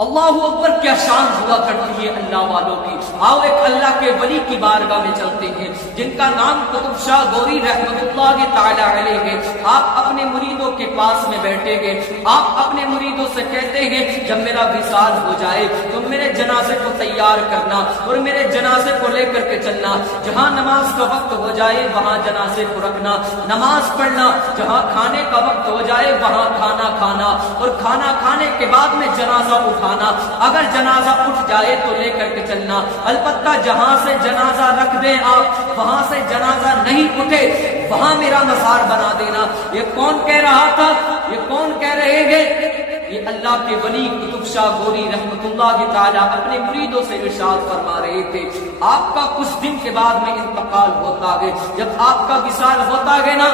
اللہ اکبر، کیا شان ہوا کرتی ہے اللہ والوں کی۔ آؤ ایک اللہ کے ولی کی بارگاہ میں چلتے ہیں جن کا نام قطب شاہ گوری رحمت اللہ تعالی علیہ ہے۔ آپ اپنے مریدوں کے پاس میں بیٹھے گے، آپ اپنے مریدوں سے کہتے ہیں جب میرا وصال ہو جائے تم میرے جنازے کو تیار کرنا اور میرے جنازے کو لے کر کے چلنا، جہاں نماز کا وقت ہو جائے وہاں جنازے کو رکھنا، نماز پڑھنا، جہاں کھانے کا وقت ہو جائے وہاں کھانا کھانا، اور کھانا کھانے کے بعد میں جنازہ اٹھانا، اگر جنازہ اٹھ جائے تو لے کر کے چلنا، البتہ جہاں سے جنازہ رکھ دیں آپ وہاں سے جنازہ نہیں اٹھے وہاں میرا مزار بنا دینا۔ یہ کون کہہ رہا تھا؟ یہ کون کہہ رہے ہیں؟ یہ اللہ کے ولی قطب شاہ گوری رحمت اللہ تعالی اپنے مریدوں سے ارشاد فرما رہے تھے۔ آپ کا کچھ دن کے بعد میں انتقال ہوتا ہے، جب آپ کا وصال ہوتا ہے نا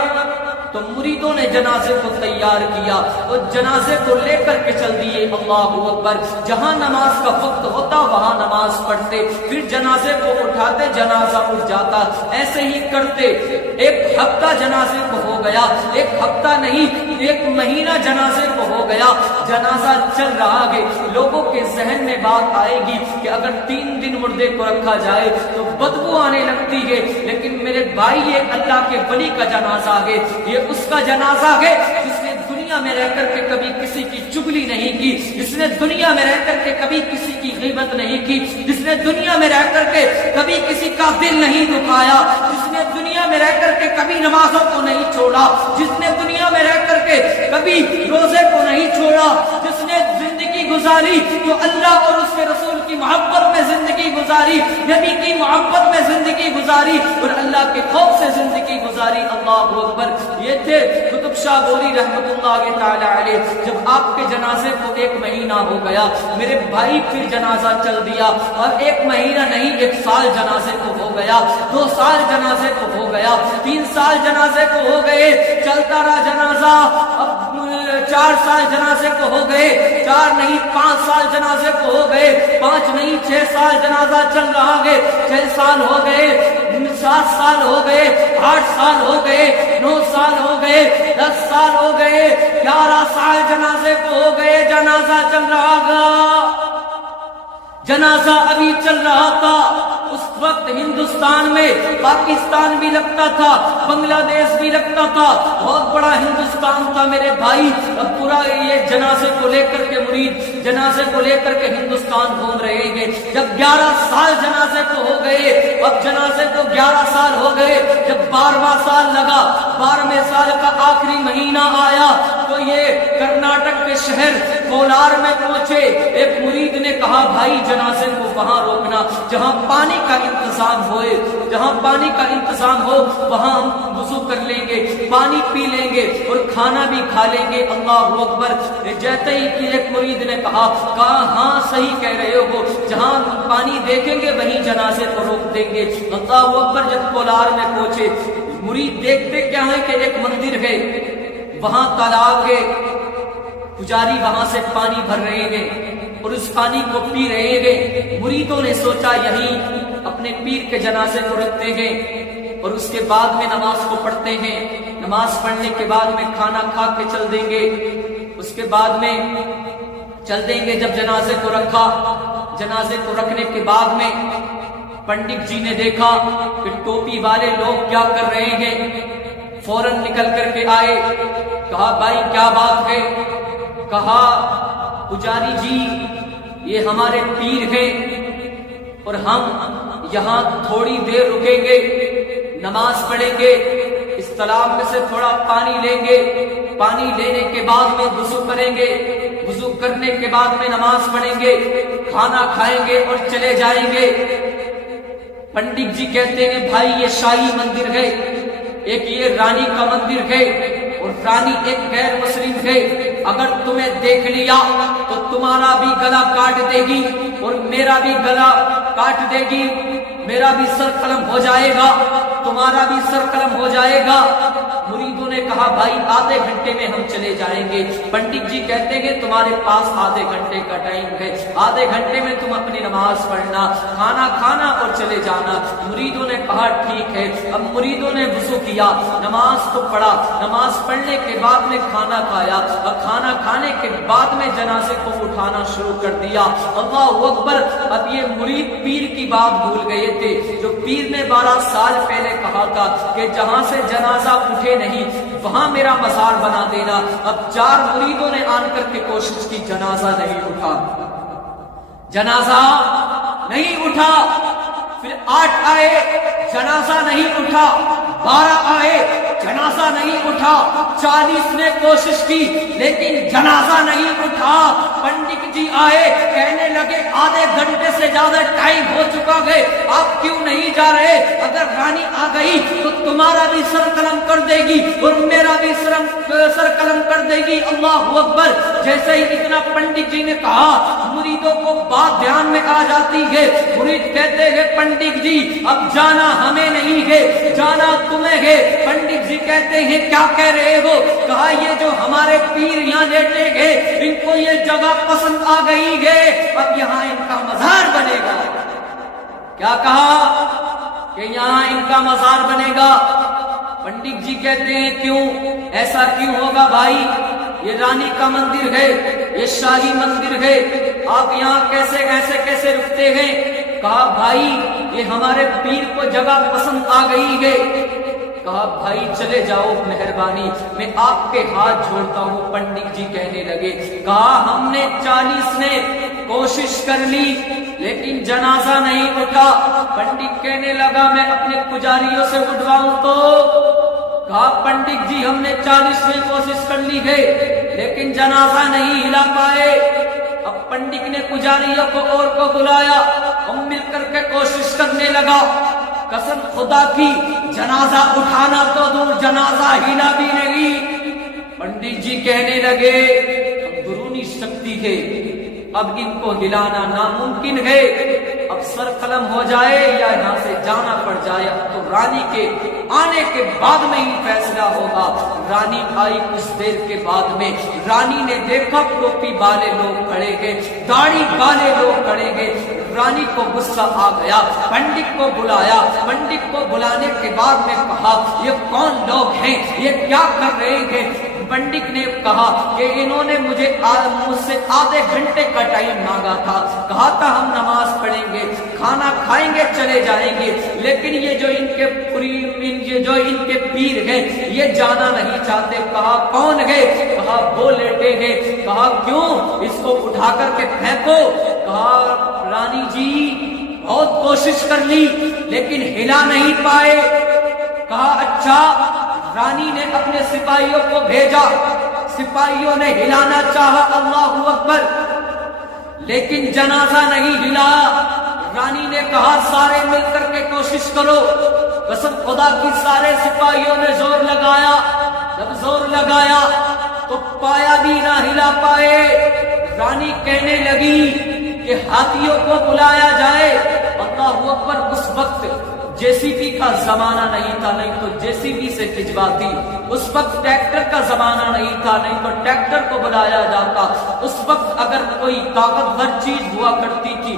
تو مریدوں نے جنازے کو تیار کیا اور جنازے کو لے کر کے چل دیے۔ اللہ اکبر، جہاں نماز کا وقت ہوتا وہاں نماز پڑھتے، پھر جنازے کو اٹھاتے، جنازہ اٹھ جاتا، ایسے ہی کرتے۔ ایک ہفتہ جنازے کو ہو گیا، ایک ہفتہ نہیں 1 مہینہ جنازے کو ہو گیا، جنازہ چل رہا ہے۔ لوگوں کے ذہن میں بات آئے گی کہ اگر 3 دن مردے کو رکھا جائے تو بدبو آنے لگتی ہے، لیکن میرے بھائی یہ اللہ کے ولی کا جنازہ ہے، یہ اس کا جنازہ ہے جس نے دنیا میں رہ کر کے کبھی کسی کی چگلی نہیں کی، جس نے دنیا میں رہ کر کے کبھی کسی کی غیبت نہیں کی، جس نے دنیا میں رہ کر کے کبھی کسی کا دل نہیں دکھایا، جس نے دنیا میں رہ کر کے کبھی نمازوں کو نہیں چھوڑا، جس نے دنیا میں رہ کر کے کبھی روزے کو نہیں چھوڑا، جس نے زندگی گزاری تو اللہ اور اس کے رسول کی محبت میں زندگی گزاری، نبی کی محبت میں زندگی گزاری اور اللہ کے خوف سے زندگی گزاری۔ اللہ اکبر، یہ تھے قطب شاہ گوری رحمت اللہ تعالی علیہ۔ جب آپ کے جنازے کو 1 مہینہ ہو گیا میرے بھائی، پھر جنازہ چل دیا، اور 1 مہینہ نہیں 1 سال جنازے کو ہو گیا، 2 سال جنازے کو ہو گیا، 3 سال جنازے کو ہو گئے، چلتا رہا جنازہ۔ اب 4 سال جنازے کو ہو گئے، 4 نہیں 5 سال جنازے کو ہو گئے، 5 نہیں 6 سال جنازہ چل رہا ہے، 6 سال ہو گئے، 7 سال ہو گئے، 8 سال ہو گئے، 9 سال ہو گئے، 10 سال ہو گئے، 11 سال جنازے کو ہو گئے، جنازہ چل رہا تھا، جنازہ ابھی چل رہا تھا۔ اس وقت ہندوستان میں پاکستان بھی لگتا تھا، بنگلہ دیش بھی لگتا تھا، بہت بڑا ہندوستان تھا میرے بھائی۔ اب پورا یہ جنازے کو لے کر کے مرید جنازے کو لے کر کے ہندوستان گھوم رہے ہیں۔ جب 11 سال جنازے کو ہو گئے، اب جنازے کو 11 سال ہو گئے، جب 12واں سال لگا، 12ویں سال کا آخری مہینہ آیا تو یہ کرناٹک کے شہر کولار میں پہنچے۔ ایک مرید نے کہا بھائی جنازے کو وہاں روکنا جہاں پانی کا انتظام ہوئے، جہاں پانی کا انتظام ہو وہاں ہم وضو کر لیں گے، پانی پی لیں گے اور کھانا بھی کھا لیں گے۔ اللہ اکبر، جیسے ہی ایک مرید نے کہا ہاں صحیح کہہ رہے ہو، جہاں پانی دیکھیں گے وہیں جنازے کو روک دیں گے۔ اللہ اکبر، جب کولار میں پہنچے مرید دیکھتے کیا ہے کہ ایک مندر ہے، وہاں تالاب ہے، پجاری وہاں سے پانی بھر رہے ہیں اور اس پانی کو پی رہے ہیں۔ مریدوں نے سوچا یہیں اپنے پیر کے جنازے کو رکھتے ہیں اور اس کے بعد میں نماز کو پڑھتے ہیں، نماز پڑھنے کے بعد میں کھانا کھا کے چل دیں گے، اس کے بعد میں چل دیں گے۔ جب جنازے کو رکھا، جنازے کو رکھنے کے بعد میں پنڈت جی نے دیکھا کہ ٹوپی والے لوگ کیا کر رہے ہیں، فوراً نکل کر کے آئے، کہا بھائی کیا بات ہے؟ کہا پجاری جی یہ ہمارے پیر ہیں اور ہم یہاں تھوڑی دیر رکیں گے، نماز پڑھیں گے، اس تالاب میں سے تھوڑا پانی لیں گے، پانی لینے کے بعد میں وضو کریں گے، وضو کرنے کے بعد میں نماز پڑھیں گے، کھانا کھائیں گے اور چلے جائیں گے۔ پنڈت جی کہتے ہیں بھائی یہ شاہی مندر ہے، ایک یہ رانی کا مندر ہے اور رانی ایک غیر مسلم ہے، اگر تمہیں دیکھ لیا تو تمہارا بھی گلا کاٹ دے گی اور میرا بھی گلا کاٹ دے گی، میرا بھی سر قلم ہو جائے گا، تمہارا بھی سر قلم ہو جائے گا۔ مریدوں نے کہا بھائی آدھے گھنٹے میں ہم چلے جائیں گے. پنڈت جی کہتے ہیں تمہارے پاس آدھے گھنٹے کا ٹائم ہے, آدھے گھنٹے میں تم اپنی نماز پڑھنا, کھانا کھانا اور چلے جانا. مریدوں نے کہا ٹھیک ہے. اب مریدوں نے وضو کیا, نماز کو پڑھا, نماز پڑھنے کے بعد میں کھانا کھایا, اور کھانا کھانے کے بعد میں جنازے کو اٹھانا شروع کر دیا. اللہ اکبر. اب یہ مرید پیر کی بات بھول گئے تھے جو پیر نے 12 سال پہلے کہا تھا کہ جہاں سے جنازہ اٹھے نہیں وہاں میرا مزار بنا دینا. اب 4 مریدوں نے آن کر کے کوشش کی, جنازہ نہیں اٹھا, جنازہ نہیں اٹھا. پھر 8 آئے, جنازہ نہیں اٹھا. 12 آئے, جنازہ نہیں اٹھا. 40 نے کوشش کی لیکن جنازہ نہیں اٹھا. پنڈت جی آئے, کہنے لگے آدھے گھنٹے سے زیادہ ٹائم ہو چکا ہے, آپ کیوں نہیں جا رہے؟ اگر رانی آ گئی تو تمہارا بھی سر قلم کر دے گی اور میرا بھی سر قلم کر دے گی. اللہ اکبر. جیسے ہی اتنا پنڈت جی نے کہا مریدوں کو بات دھیان میں آ جاتی ہے. مرید کہتے ہیں پنڈت جی اب جانا ہمیں نہیں ہے, جانا تمہیں ہے. پنڈت جی کہتے ہیں کیا کہہ رہے ہو؟ کہا یہ جو ہمارے پیر یہاں لیٹے گئے ان کو یہ جگہ پسند آ گئی ہے, اب یہاں ان کا مزار بنے گا. کیا کہا کہ یہاں ان کا مزار بنے گا. پنڈت جی کہتے ہیں کیوں, ایسا کیوں ہوگا بھائی؟ یہ رانی کا مندر ہے, یہ شاہی مندر ہے, آپ یہاں کیسے رکتے ہیں؟ کہا بھائی یہ ہمارے پیر کو جگہ پسند آ گئی ہے. کہا بھائی چلے جاؤ, مہربانی میں آپ کے ہاتھ جوڑتا ہوں. پنڈت جی کہنے لگے, کہا ہم نے 40 نے کوشش کر لی لیکن جنازہ نہیں اٹھا. پنڈت کہنے لگا میں اپنے پجاریوں سے اٹھواؤں تو؟ کہا پنڈت جی ہم نے 40 میں کوشش کر لی ہے لیکن جنازہ نہیں ہلا پائے. اب پنڈت نے پجاریوں کو اور کو بلایا, ہم مل کر کے کوشش کرنے لگا. قسم خدا کی جنازہ اٹھانا تو دور, جنازہ ہلا بھی نہیں. پنڈت جی کہنے لگے اب درونی شکتی ہے, اب ان کو ہلانا ناممکن ہے, اب سر قلم ہو جائے یا یہاں سے جانا پڑ جائے. اب تو رانی کے آنے کے بعد میں ہی فیصلہ ہوگا. رانی آئی کچھ دیر کے بعد میں, رانی نے دیکھا ٹوپی والے لوگ کھڑے گئے, داڑھی والے لوگ کھڑے گئے. رانی کو غصہ آ گیا, پنڈت کو بلایا. پنڈت کو بلانے کے بعد میں کہا یہ کون لوگ ہیں, یہ کیا کر رہے ہیں؟ پنڈت نے کہا کہ انہوں نے مجھ سے آدھے گھنٹے کا ٹائم مانگا تھا, کہا تھا ہم نماز پڑھیں گے, کھانا کھائیں گے, چلے جائیں گے, لیکن یہ جو ان کے پیر ہیں یہ جانا نہیں چاہتے. کہا کون ہے؟ کہا وہ لیٹے ہیں. کہا کیوں, اس کو اٹھا کر کے پھینکو. کہا رانی جی بہت کوشش کر لی لیکن ہلا نہیں پائے. کہا اچھا. رانی نے اپنے سپاہیوں کو بھیجا, سپاہیوں نے ہلانا چاہا, اللہ اکبر, لیکن جنازہ نہیں ہلا. رانی نے کہا سارے مل کر کے کوشش کرو. قسم خدا کی سارے سپاہیوں نے زور لگایا. جب زور لگایا تو پایا بھی نہ ہلا پائے. رانی کہنے لگی کہ ہاتھیوں کو بلایا جائے. اللہ اکبر. اس وقت جے سی بی کا زمانہ نہیں تھا, نہیں تو جے سی بی سے کھنچواتی. اس وقت ٹریکٹر کا زمانہ نہیں تھا, نہیں تو ٹریکٹر کو بلایا جاتا. اس وقت اگر کوئی طاقتور چیز ہوا کرتی تھی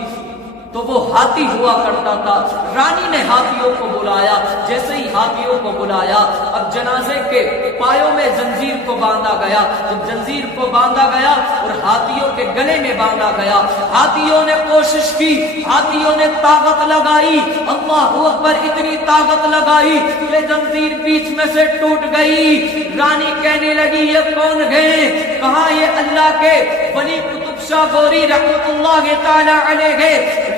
تو وہ ہاتھی ہوا کرتا تھا. رانی نے ہاتھیوں کو بلایا. جیسے ہی ہاتھیوں کو بلایا اب جنازے کے پایوں میں زنجیر کو باندھا گیا. جب زنجیر کو باندھا گیا اور ہاتھیوں کے گلے میں باندھا گیا, ہاتھیوں نے کوشش کی, ہاتھیوں نے طاقت لگائی. اللہ اکبر. اتنی طاقت لگائی کہ زنجیر بیچ میں سے ٹوٹ گئی. رانی کہنے لگی یہ کون ہیں؟ کہاں یہ اللہ کے ولی قطب شاہ گوری رحمت اللہ تعالی علیہ.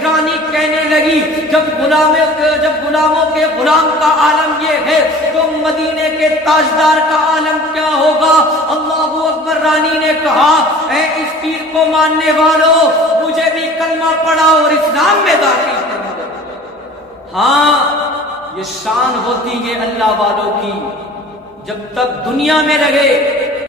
رانی کہنے لگی جب غلاموں کے غلام کا عالم یہ ہے تو مدینے کے تاجدار کا عالم کیا ہوگا؟ اللہ اکبر. رانی نے کہا اے اس پیر کو ماننے والوں, مجھے بھی کلمہ پڑھا اور اسلام میں داخل کرو. ہاں یہ شان ہوتی ہے اللہ والوں کی. جب تک دنیا میں رہے